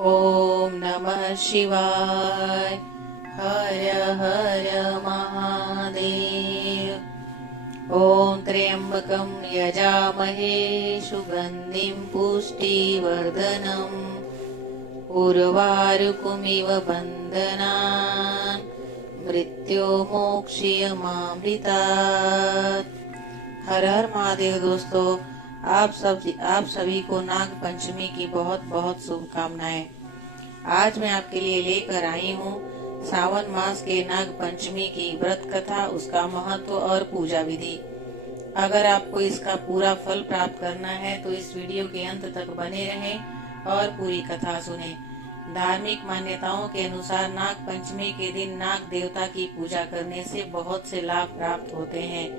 ओम नमः शिवाय। हर हर महादेव। ओम त्र्यंबकं यजामहे सुगंधिं पुष्टिवर्धनम् उर्वारुकमिव बन्धनान् मृत्योर्मोक्षयमामृतात्। हर हर महादेव। दोस्तों, आप सभी को नाग पंचमी की बहुत बहुत शुभकामनाएं। आज मैं आपके लिए लेकर आई हूँ सावन मास के नाग पंचमी की व्रत कथा, उसका महत्व और पूजा विधि। अगर आपको इसका पूरा फल प्राप्त करना है तो इस वीडियो के अंत तक बने रहें और पूरी कथा सुने। धार्मिक मान्यताओं के अनुसार नाग पंचमी के दिन नाग देवता की पूजा करने से बहुत से लाभ प्राप्त होते हैं।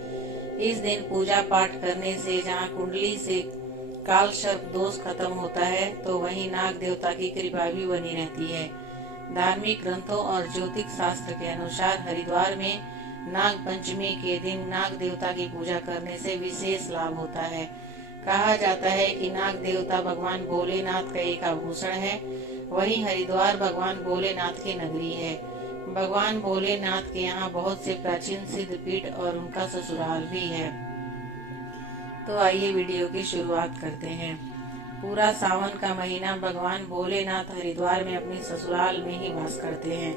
इस दिन पूजा पाठ करने से जहाँ कुंडली से काल सर्प दोष खत्म होता है तो वहीं नाग देवता की कृपा भी बनी रहती है। धार्मिक ग्रंथों और ज्योतिष शास्त्र के अनुसार हरिद्वार में नाग पंचमी के दिन नाग देवता की पूजा करने से विशेष लाभ होता है। कहा जाता है कि नाग देवता भगवान भोलेनाथ का एक आभूषण है। वहीं हरिद्वार भगवान भोलेनाथ की नगरी है। भगवान भोलेनाथ के यहाँ बहुत से प्राचीन सिद्ध पीठ और उनका ससुराल भी है। तो आइए वीडियो की शुरुआत करते हैं। पूरा सावन का महीना भगवान भोलेनाथ हरिद्वार में अपने ससुराल में ही वास करते हैं।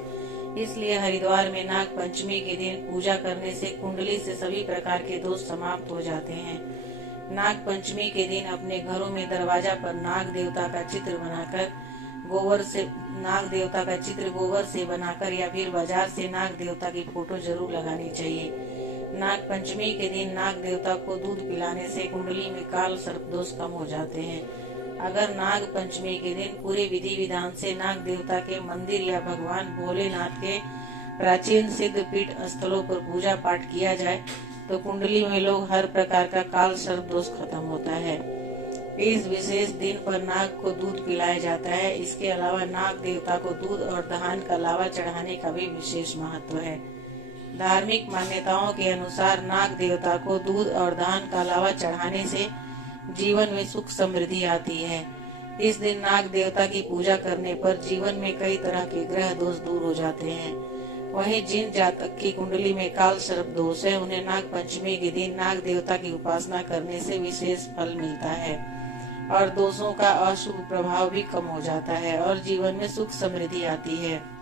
इसलिए हरिद्वार में नाग पंचमी के दिन पूजा करने से कुंडली से सभी प्रकार के दोष समाप्त हो जाते हैं। नाग पंचमी के दिन अपने घरों में दरवाजा पर नाग देवता का चित्र बनाकर गोबर से बनाकर या फिर बाजार से नाग देवता की फोटो जरूर लगानी चाहिए। नाग पंचमी के दिन नाग देवता को दूध पिलाने से कुंडली में काल सर्प दोष कम हो जाते हैं। अगर नाग पंचमी के दिन पूरे विधि विधान से नाग देवता के मंदिर या भगवान भोलेनाथ के प्राचीन सिद्ध पीठ स्थलों पर पूजा पाठ किया जाए तो कुंडली में लोग हर प्रकार का काल सर्प दोष खत्म होता है। इस विशेष दिन पर नाग को दूध पिलाया जाता है। इसके अलावा नाग देवता को दूध और दहन का लावा चढ़ाने का भी विशेष महत्व है। धार्मिक मान्यताओं के अनुसार नाग देवता को दूध और दहन का लावा चढ़ाने से जीवन में सुख समृद्धि आती है। इस दिन नाग देवता की पूजा करने पर जीवन में कई तरह के ग्रह दोष दूर हो जाते हैं। वहीं जिन जातक की कुंडली में काल सर्प दोष है उन्हें नाग पंचमी के दिन नाग देवता की उपासना करने से विशेष फल मिलता है और दोषों का अशुभ प्रभाव भी कम हो जाता है और जीवन में सुख समृद्धि आती है।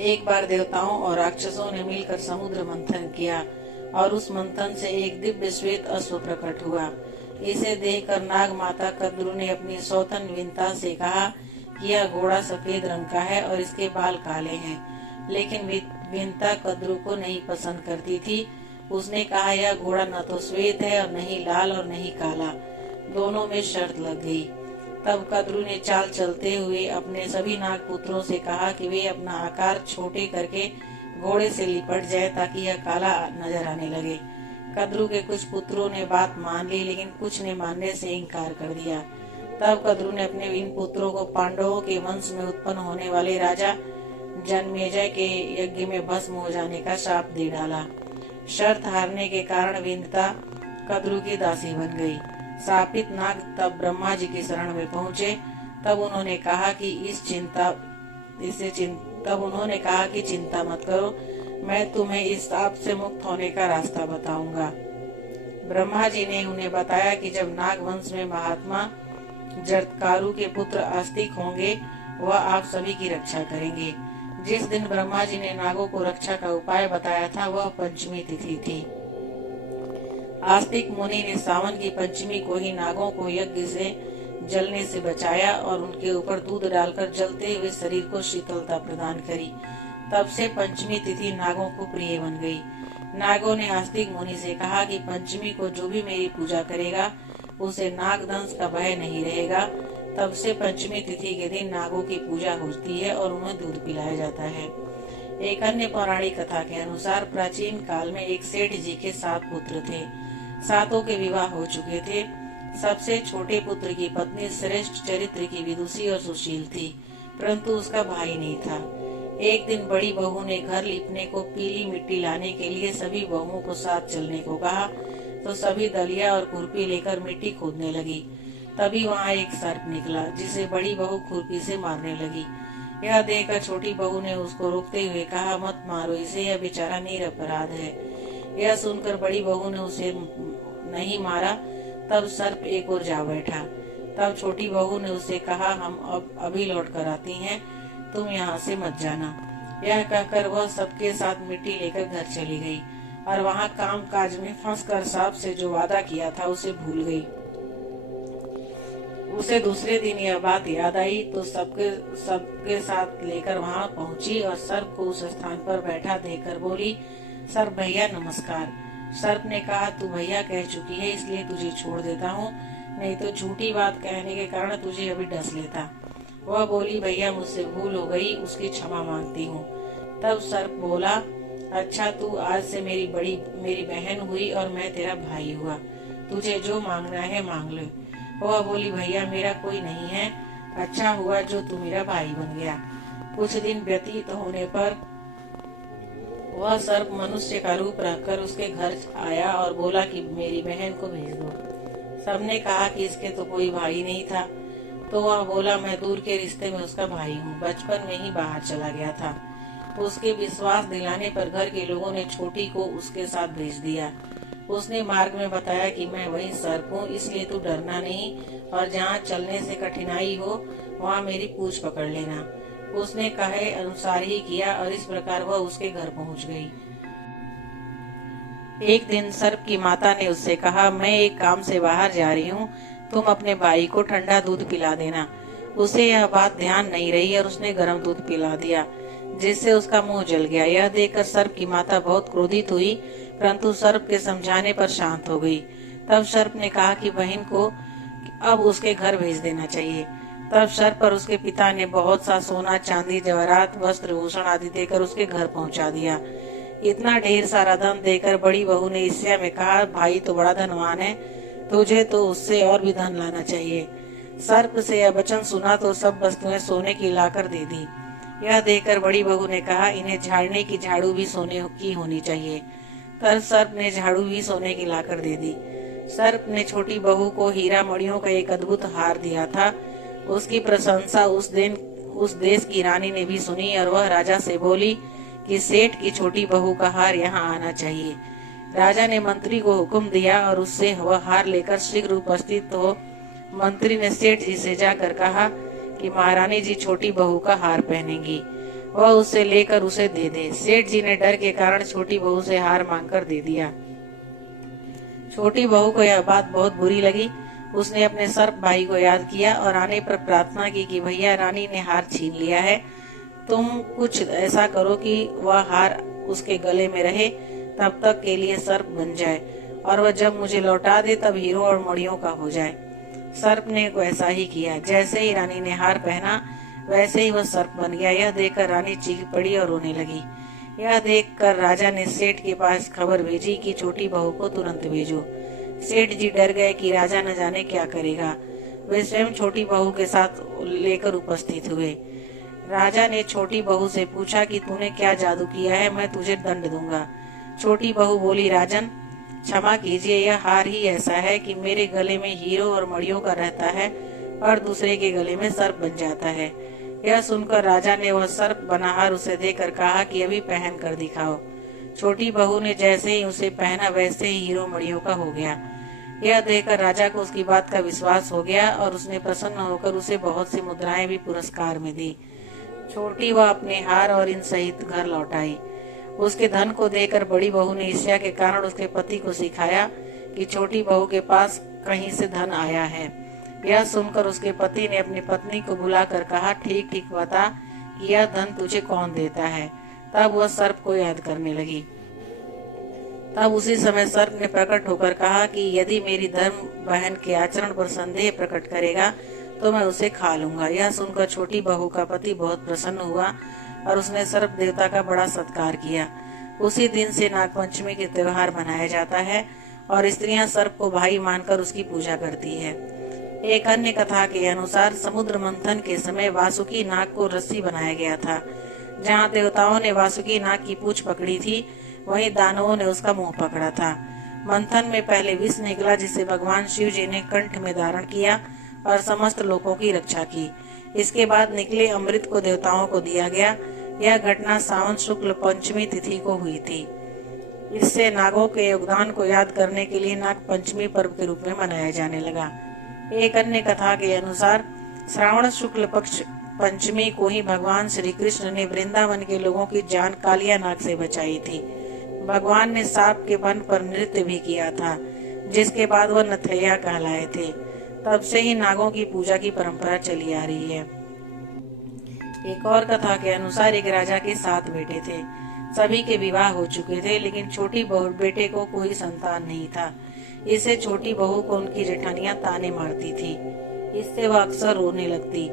एक बार देवताओं और राक्षसों ने मिलकर समुद्र मंथन किया और उस मंथन से एक दिव्य श्वेत अश्व प्रकट हुआ। इसे देखकर नाग माता कद्रु ने अपनी सौतन विंता से कहा कि यह घोड़ा सफेद रंग का है और इसके बाल काले हैं। लेकिन विंता कद्रु को नहीं पसंद करती थी। उसने कहा यह घोड़ा न तो श्वेत है और नहीं लाल और नहीं काला। दोनों में शर्त लग गई। तब कद्रु ने चाल चलते हुए अपने सभी नाग पुत्रों से कहा कि वे अपना आकार छोटे करके घोड़े से लिपट जाए ताकि यह काला नजर आने लगे। कद्रु के कुछ पुत्रों ने बात मान ली लेकिन कुछ ने मानने से इनकार कर दिया। तब कद्रु ने अपने इन पुत्रों को पांडवों के वंश में उत्पन्न होने वाले राजा जनमेजय के यज्ञ में भस्म हो जाने का शाप दे डाला। शर्त हारने के कारण विंता कद्रु की दासी बन गई। शापित नाग तब ब्रह्मा जी की शरण में पहुँचे। तब उन्होंने कहा कि चिंता मत करो, मैं तुम्हें इस शाप से मुक्त होने का रास्ता बताऊंगा। ब्रह्मा जी ने उन्हें बताया कि जब नाग वंश में महात्मा जरत्कारु के पुत्र आस्तिक होंगे वह आप सभी की रक्षा करेंगे। जिस दिन ब्रह्मा जी ने नागों को रक्षा का उपाय बताया था वह पंचमी तिथि थी। आस्तिक मुनि ने सावन की पंचमी को ही नागों को यज्ञ से जलने से बचाया और उनके ऊपर दूध डालकर जलते हुए शरीर को शीतलता प्रदान करी। तब से पंचमी तिथि नागों को प्रिय बन गई। नागों ने आस्तिक मुनि से कहा कि पंचमी को जो भी मेरी पूजा करेगा उसे नागदंश का भय नहीं रहेगा। तब से पंचमी तिथि के दिन नागों की पूजा होती है और उन्हें दूध पिलाया जाता है। एक अन्य पौराणिक कथा के अनुसार प्राचीन काल में एक सेठ जी के 7 पुत्र थे। 7 के विवाह हो चुके थे। सबसे छोटे पुत्र की पत्नी श्रेष्ठ चरित्र की विदुषी और सुशील थी, परंतु उसका भाई नहीं था। एक दिन बड़ी बहू ने घर लिपने को पीली मिट्टी लाने के लिए सभी बहुओं को साथ चलने को कहा तो सभी दलिया और खुरपी लेकर मिट्टी खोदने लगी। तभी वहाँ एक सर्प निकला, जिसे बड़ी बहू खुरपी से मारने लगी। यह देखकर छोटी बहू ने उसको रोकते हुए कहा, मत मारो इसे, यह बेचारा निरपराध है। यह सुनकर बड़ी बहू ने उसे नहीं मारा। तब सर्प एक ओर जा बैठा। तब छोटी बहू ने उससे कहा, हम अब अभी लौट कर आती हैं, तुम यहाँ से मत जाना। यह कहकर वह सबके साथ मिट्टी लेकर घर चली गई और वहाँ काम काज में फंसकर सांप से जो वादा किया था उसे भूल गई। उसे दूसरे दिन यह बात याद आई तो सबके साथ लेकर वहाँ पहुंची और सर्प को उस स्थान पर बैठा देखकर बोली, सर्प भैया नमस्कार। सर्प ने कहा, तू भैया कह चुकी है इसलिए तुझे छोड़ देता हूँ, नहीं तो झूठी बात कहने के कारण तुझे अभी डस लेता। वह बोली, भैया मुझसे भूल हो गई, उसकी क्षमा मांगती हूँ। तब सर्प बोला, अच्छा तू आज से मेरी बहन हुई और मैं तेरा भाई हुआ, तुझे जो मांगना है मांग ले। वह बोली, भैया मेरा कोई नहीं है, अच्छा हुआ जो तू मेरा भाई बन गया। कुछ दिन व्यतीत होने पर वह सर्प मनुष्य का रूप रखकर उसके घर आया और बोला कि मेरी बहन को भेज दो। सबने कहा कि इसके तो कोई भाई नहीं था, तो वह बोला, मैं दूर के रिश्ते में उसका भाई हूँ, बचपन में ही बाहर चला गया था। उसके विश्वास दिलाने पर घर के लोगों ने छोटी को उसके साथ भेज दिया। उसने मार्ग में बताया कि मैं वही सर्प हूँ, इसलिए तू डरना नहीं और जहाँ चलने से कठिनाई हो वहाँ मेरी पूंछ पकड़ लेना। उसने कहे अनुसार ही किया और इस प्रकार वह उसके घर पहुँच गई। एक दिन सर्प की माता ने उससे कहा, मैं एक काम से बाहर जा रही हूँ, तुम अपने भाई को ठंडा दूध पिला देना। उसे यह बात ध्यान नहीं रही और उसने गर्म दूध पिला दिया, जिससे उसका मुंह जल गया। यह देखकर सर्प की माता बहुत क्रोधित हुई, परंतु सर्प के समझाने पर शांत हो गई। तब सर्प ने कहा कि बहन को अब उसके घर भेज देना चाहिए। तब सर्प और उसके पिता ने बहुत सा सोना, चांदी, जवाहरात, वस्त्र, भूषण आदि देकर उसके घर पहुंचा दिया। इतना ढेर सारा धन देकर बड़ी बहू ने ईर्ष्या में कहा, भाई तो बड़ा धनवान है, तुझे तो उससे और भी धन लाना चाहिए। सर्प से यह वचन सुना तो सब वस्तुएं सोने की लाकर दे दी। यह देखकर बड़ी बहू ने कहा, इन्हें झाड़ने की झाड़ू भी सोने की होनी चाहिए। तब सर्प ने झाड़ू भी सोने की लाकर दे दी। सर्प ने छोटी बहू को हीरा मणियों का एक अद्भुत हार दिया था। उसकी प्रशंसा उस देश की रानी ने भी सुनी और वह राजा से बोली कि सेठ की छोटी बहू का हार यहाँ आना चाहिए। राजा ने मंत्री को हुक्म दिया और उससे वह हार लेकर शीघ्र उपस्थित हो। मंत्री ने सेठ जी से जाकर कहा कि महारानी जी छोटी बहू का हार पहनेंगी, वह उसे लेकर उसे दे दे। सेठ जी ने डर के कारण छोटी बहू से हार मांगकर दे दिया। छोटी बहू को यह बात बहुत बुरी लगी। उसने अपने सर्प भाई को याद किया और आने पर प्रार्थना की कि भैया रानी ने हार छीन लिया है, तुम कुछ ऐसा करो कि वह हार उसके गले में रहे, तब तक के लिए सर्प बन जाए और वह जब मुझे लौटा दे तब हीरो और मणियों का हो जाए। सर्प ने वैसा ही किया। जैसे ही रानी ने हार पहना वैसे ही वह सर्प बन गया। यह देखकर रानी चीख पड़ी और रोने लगी। यह देखकर राजा ने सेठ के पास खबर भेजी कि छोटी बहू को तुरंत भेजो। सेठ जी डर गए कि राजा न जाने क्या करेगा। वे स्वयं छोटी बहू के साथ लेकर उपस्थित हुए। राजा ने छोटी बहू से पूछा कि तूने क्या जादू किया है, मैं तुझे दंड दूंगा। छोटी बहू बोली, राजन क्षमा कीजिए, यह हार ही ऐसा है कि मेरे गले में हीरो और मणियों का रहता है और दूसरे के गले में सर्प बन जाता है। यह सुनकर राजा ने वह सर्प बना हार उसे देकर कहा कि अभी पहन कर दिखाओ। छोटी बहू ने जैसे ही उसे पहना वैसे ही हीरो मणियों का हो गया। यह देखकर राजा को उसकी बात का विश्वास हो गया और उसने प्रसन्न होकर उसे बहुत सी मुद्राएं भी पुरस्कार में दी। छोटी वह अपने हार और इन सहित घर लौट आई। उसके धन को देकर बड़ी बहू ने ईर्ष्या के कारण उसके पति को सिखाया कि छोटी बहू के पास कहीं से धन आया है। यह सुनकर उसके पति ने अपनी पत्नी को बुलाकर कहा, ठीक ठीक बता कि यह धन तुझे कौन देता है। तब वह सर्प को याद करने लगी। तब उसी समय सर्प ने प्रकट होकर कहा कि यदि मेरी धर्म बहन के आचरण पर संदेह प्रकट करेगा तो मैं उसे खा लूंगा। यह सुनकर छोटी बहू का पति बहुत प्रसन्न हुआ और उसने सर्प देवता का बड़ा सत्कार किया। उसी दिन से नागपंचमी के त्योहार मनाया जाता है और स्त्रियां सर्प को भाई मानकर उसकी पूजा करती है। एक अन्य कथा के अनुसार समुद्र मंथन के समय वासुकी नाग को रस्सी बनाया गया था। जहाँ देवताओं ने वासुकी नाग की पूंछ पकड़ी थी, वहीं दानवों ने उसका मुंह पकड़ा था। मंथन में पहले विष निकला, जिसे भगवान शिव जी ने कंठ में धारण किया और समस्त लोगों की रक्षा की। इसके बाद निकले अमृत को देवताओं को दिया गया। यह घटना सावन शुक्ल पंचमी तिथि को हुई थी। इससे नागों के योगदान को याद करने के लिए नाग पंचमी पर्व के रूप में मनाया जाने लगा। एक अन्य कथा के अनुसार श्रावण शुक्ल पक्ष पंचमी को ही भगवान श्री कृष्ण ने वृंदावन के लोगों की जान कालिया नाग से बचाई थी। भगवान ने सांप के वन पर नृत्य भी किया था, जिसके बाद वह नथैया कहलाए थे। तब से ही नागों की पूजा की परंपरा चली आ रही है। एक और कथा के अनुसार एक राजा के 7 बेटे थे। सभी के विवाह हो चुके थे, लेकिन छोटी बहू बेटे को कोई संतान नहीं था। इससे छोटी बहू को उनकी जेठानियां ताने मारती थी। इससे वह अक्सर रोने लगती।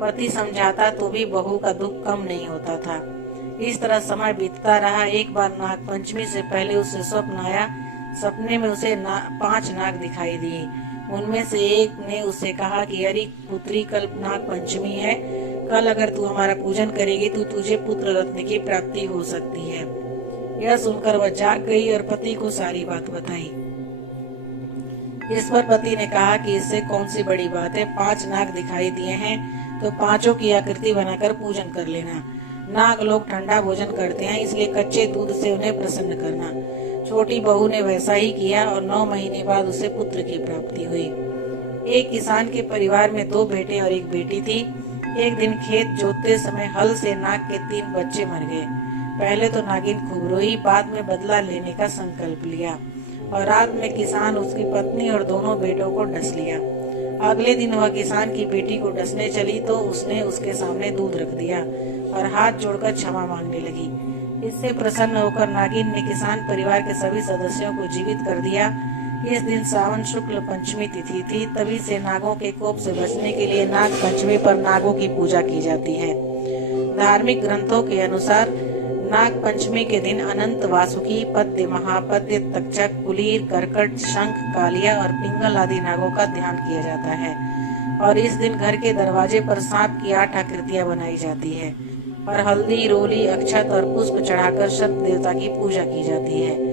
पति समझाता तो भी बहू का दुख कम नहीं होता था। इस तरह समय बीतता रहा। एक बार नाग पंचमी से पहले उसे स्वप्न आया। सपने में उसे 5 नाग दिखाई दिए। उनमें से एक ने उससे कहा कि अरे पुत्री, कल नाग पंचमी है, कल अगर तू हमारा पूजन करेगी तो तुझे पुत्र रत्न की प्राप्ति हो सकती है। यह सुनकर वह जाग गई और पति को सारी बात बताई। इस पर पति ने कहा कि इससे कौन सी बड़ी बात है, 5 नाग दिखाई दिए हैं तो 5 की आकृति बनाकर पूजन कर लेना। नाग लोग ठंडा भोजन करते हैं, इसलिए कच्चे दूध से उन्हें प्रसन्न करना। छोटी बहू ने वैसा ही किया और 9 महीने बाद उसे पुत्र की प्राप्ति हुई। एक किसान के परिवार में 2 बेटे और 1 बेटी थी। एक दिन खेत जोतते समय हल से नाग के 3 बच्चे मर गए। पहले तो नागिन खूब रोई, बाद में बदला लेने का संकल्प लिया और रात में किसान उसकी पत्नी और दोनों बेटों को डस लिया। अगले दिन वह किसान की बेटी को डसने चली तो उसने उसके सामने दूध रख दिया और हाथ जोड़कर क्षमा मांगने लगी। इससे प्रसन्न होकर नागिन ने किसान परिवार के सभी सदस्यों को जीवित कर दिया। इस दिन सावन शुक्ल पंचमी तिथि थी। तभी से नागों के कोप से बचने के लिए नाग पंचमी पर नागों की पूजा की जाती है। धार्मिक ग्रंथों के अनुसार नाग पंचमी के दिन अनंत, वासुकी, पद्य, महापद्य, तक्षक, कुलीर, करकट, शंख, कालिया और पिंगल आदि नागों का ध्यान किया जाता है और इस दिन घर के दरवाजे पर सांप की 8 आकृतियां बनाई जाती है और हल्दी, रोली, अक्षत और पुष्प चढ़ाकर सर्प देवता की पूजा की जाती है।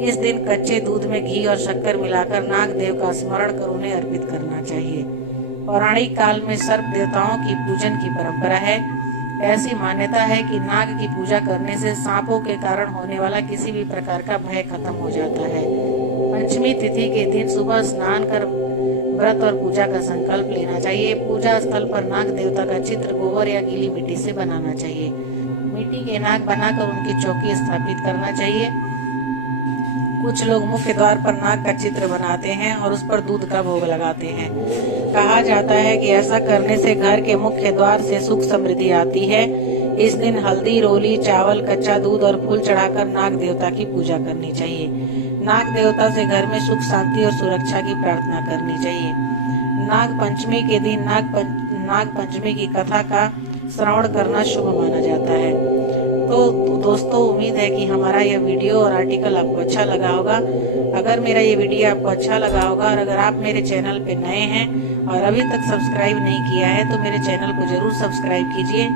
इस दिन कच्चे दूध में घी और शक्कर मिलाकर नाग देव का स्मरण कर उन्हें अर्पित करना चाहिए। पौराणिक काल में सर्प देवताओं की पूजन की परंपरा है। ऐसी मान्यता है कि नाग की पूजा करने से सांपों के कारण होने वाला किसी भी प्रकार का भय खत्म हो जाता है। पंचमी तिथि के दिन सुबह स्नान कर व्रत और पूजा का संकल्प लेना चाहिए। पूजा स्थल पर नाग देवता का चित्र गोबर या गीली मिट्टी से बनाना चाहिए। मिट्टी के नाग बनाकर उनकी चौकी स्थापित करना चाहिए। कुछ लोग मुख्य द्वार पर नाग का चित्र बनाते हैं और उस पर दूध का भोग लगाते हैं। कहा जाता है कि ऐसा करने से घर के मुख्य द्वार से सुख समृद्धि आती है। इस दिन हल्दी, रोली, चावल, कच्चा दूध और फूल चढ़ाकर नाग देवता की पूजा करनी चाहिए। नाग देवता से घर में सुख, शांति और सुरक्षा की प्रार्थना करनी चाहिए। नाग पंचमी के दिन नाग पंचमी की कथा का श्रवण करना शुभ माना जाता है। तो दोस्तों, उम्मीद है कि हमारा यह वीडियो और आर्टिकल आपको अच्छा लगा होगा। अगर मेरा ये वीडियो आपको अच्छा लगा होगा और अगर आप मेरे चैनल पे नए हैं और अभी तक सब्सक्राइब नहीं किया है तो मेरे चैनल को जरूर सब्सक्राइब कीजिए